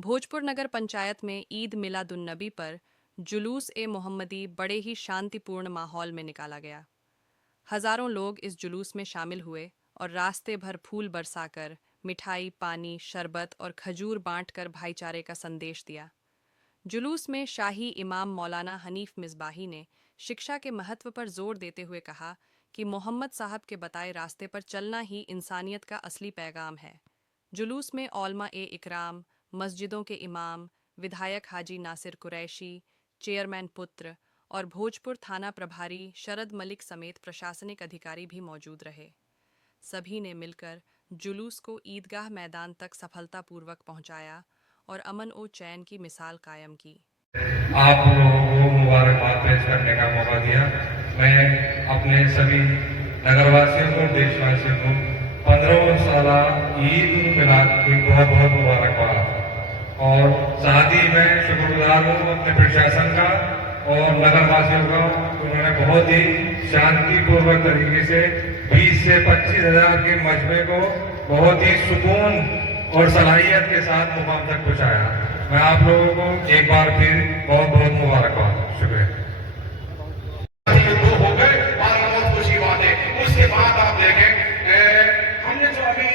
भोजपुर नगर पंचायत में ईद मिलादुन्नबी पर जुलूस ए मोहम्मदी बड़े ही शांतिपूर्ण माहौल में निकाला गया। हजारों लोग इस जुलूस में शामिल हुए और रास्ते भर फूल बरसाकर मिठाई, पानी, शरबत और खजूर बांटकर भाईचारे का संदेश दिया। जुलूस में शाही इमाम मौलाना हनीफ मिसबाही ने शिक्षा के महत्व पर जोर देते हुए कहा कि मोहम्मद साहब के बताए रास्ते पर चलना ही इंसानियत का असली पैगाम है। जुलूस में औलमा ए इकराम, मस्जिदों के इमाम, विधायक हाजी नासिर कुरैशी, चेयरमैन पुत्र और भोजपुर थाना प्रभारी शरद मलिक समेत प्रशासनिक अधिकारी भी मौजूद रहे। सभी ने मिलकर जुलूस को ईदगाह मैदान तक सफलतापूर्वक पहुंचाया और अमन और चैन की मिसाल कायम की। आप लोगों को मुबारकबाद पेश करने का मौका दिया। मैं अपने सभी नगरवासियों को, देशवासियों को 15 साला ईद उल मिलाद की बहुत बहुत मुबारकबाद। और साथ ही मैं शुक्रगुजार हूँ अपने प्रशासन का और नगरवासियों का। उन्होंने बहुत ही शांतिपूर्वक तरीके से 20 से 25 हजार के मजमे को बहुत ही सुकून और सलाहियत के साथ मुकाम तक पहुँचाया। मैं आप लोगों को एक बार फिर बहुत बहुत मुबारकबाद। शुक्रिया। हो गए और बहुत खुशी बात है। उसके बाद आप देखें, हमने जो अभी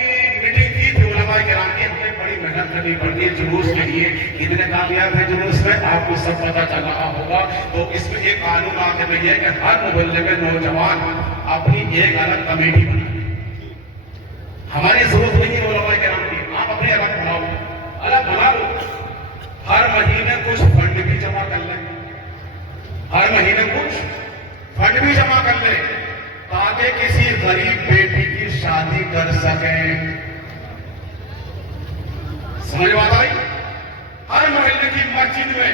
मीटिंग की थी उलमा किराम की, हमने बड़ी मेहनत करनी पड़ती है जुलूस के लिए। कितने कामयाब है जुलूस में आपको सब पता चल रहा होगा। तो इसमें एक कानून आगे में है कि हर मोहल्ले में नौजवान अपनी एक अलग कमेटी बनाए। हमारी जरूरत नहीं है उलमा किराम की, आप अपने अलग बनाओ, अलग बनाओ। हर महीने कुछ फंड भी जमा कर ले, हर महीने कुछ फंड भी जमा कर ले ताकि किसी गरीब बेटी की शादी कर सके। समझ बात आई? हर मोहल्ले की मस्जिद में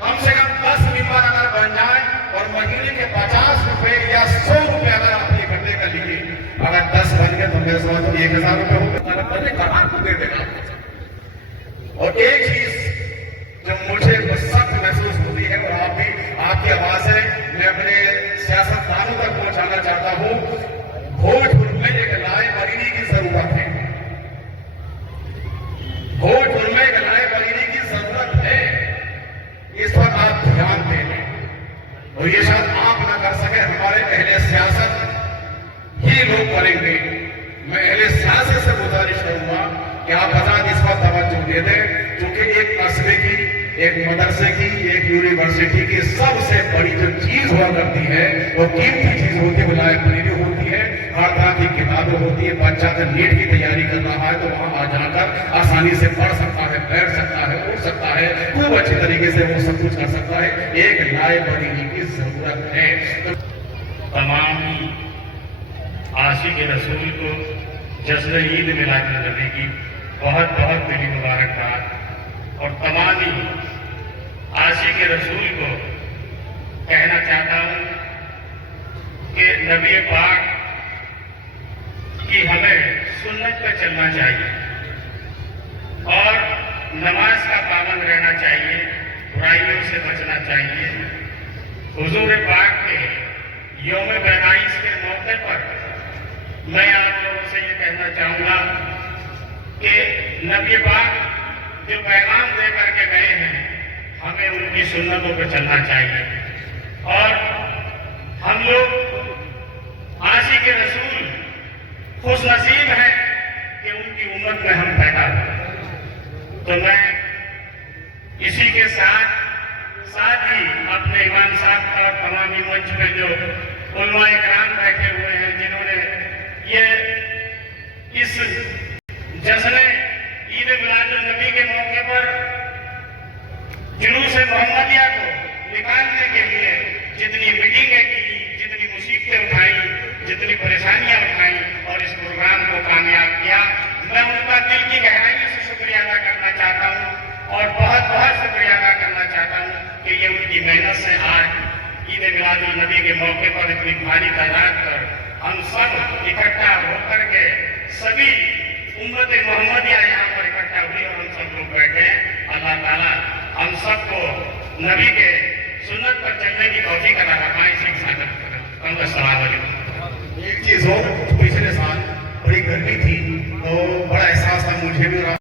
कम से कम 10 मेंबर अगर बन जाए और महीने के 50 रुपए या 100 रुपए अगर आप इकट्ठे कर लीजिए, अगर 10 बन गए तो मेरे समझ 1000 रुपए हो गए, कहां को दे देगा। और एक चीज जो मुझे सख्त महसूस होती है और आप भी, आपकी आवाज है, मैं अपने सियासतदानों तक पहुंचाना चाहता हूं, भोजपुर में एक लाइब्रेरी की जरूरत है। भोजपुर में एक लाइब्रेरी की जरूरत है। इस पर आप ध्यान दे लें और ये शायद आप ना कर सके, हमारे अहले सियासत ही लोग करेंगे। मैं अहले सियासत से गुजारिश करूंगा कि आप आजाद इस पर तवज्जो दे दें, क्योंकि एक कस्बे की, एक मदरसे की, एक यूनिवर्सिटी की सबसे बड़ी जो चीज हुआ करती है, वो कीमती चीज होती है, वो लाइब्रेरी होती है। हर तरह की किताबें होती है। बच्चा अगर नीट की तैयारी कर रहा है तो वहां आ जाकर आसानी से पढ़ सकता है, बैठ सकता है, उठ सकता है, खूब अच्छी तरीके से वो सब कुछ कर सकता है। एक लाइब्रेरी की जरूरत है। तो तमाम आशिक रसूल को जश्न ईद मिलादुन्नबी की बहुत बहुत दिली मुबारकबाद। और तमाम ही आशिक रसूल को कहना चाहता हूं कि नबी पाक की हमें सुन्नत पे चलना चाहिए और नमाज का पाबंद रहना चाहिए, बुराइयों से बचना चाहिए। हुजूर पाक के यौम पैदाइश के मौके पर मैं आप लोगों से ये कहना चाहूंगा कि नबी पाक जो पैगाम दे करके गए हैं, हमें उनकी सुन्नतों पर चलना चाहिए। और हम लोग आशिक रसूल खुशनसीब हैं कि उनकी उम्मत में हम पैदा हुए। तो मैं इसी के साथ ही अपने इमाम साहब का और तमाम ही मंच में जो उलमा इकराम बैठे हुए हैं, जिन्होंने ये इस जश्न ईद मिलादुन्नबी के मौके पर जुलूस मोहम्मदिया को निकालने के लिए जितनी मीटिंगें की, जितनी मुसीबतें उठाई, जितनी परेशानियां उठाई और इस प्रोग्राम को कामयाब किया, मैं उनका दिल की गहराई से शुक्रिया अदा करना चाहता हूं और बहुत बहुत शुक्रिया अदा करना चाहता हूं कि ये उनकी मेहनत से आज ईद मिलादुन्नबी के मौके पर इतनी भारी तादाद पर हम सब इकट्ठा होकर के सभी उम्मत मोहम्मदिया यहाँ पर इकट्ठा हुई और हम सब लोग बैठे हैं। अल्लाह ताला हम सबको नबी के सुन्नत पर चलने की तौफीक अता फरमाए। अस्सलाम वालेकुम। एक चीज हो, पिछले साल बड़ी गर्मी थी तो बड़ा एहसास था मुझे भी।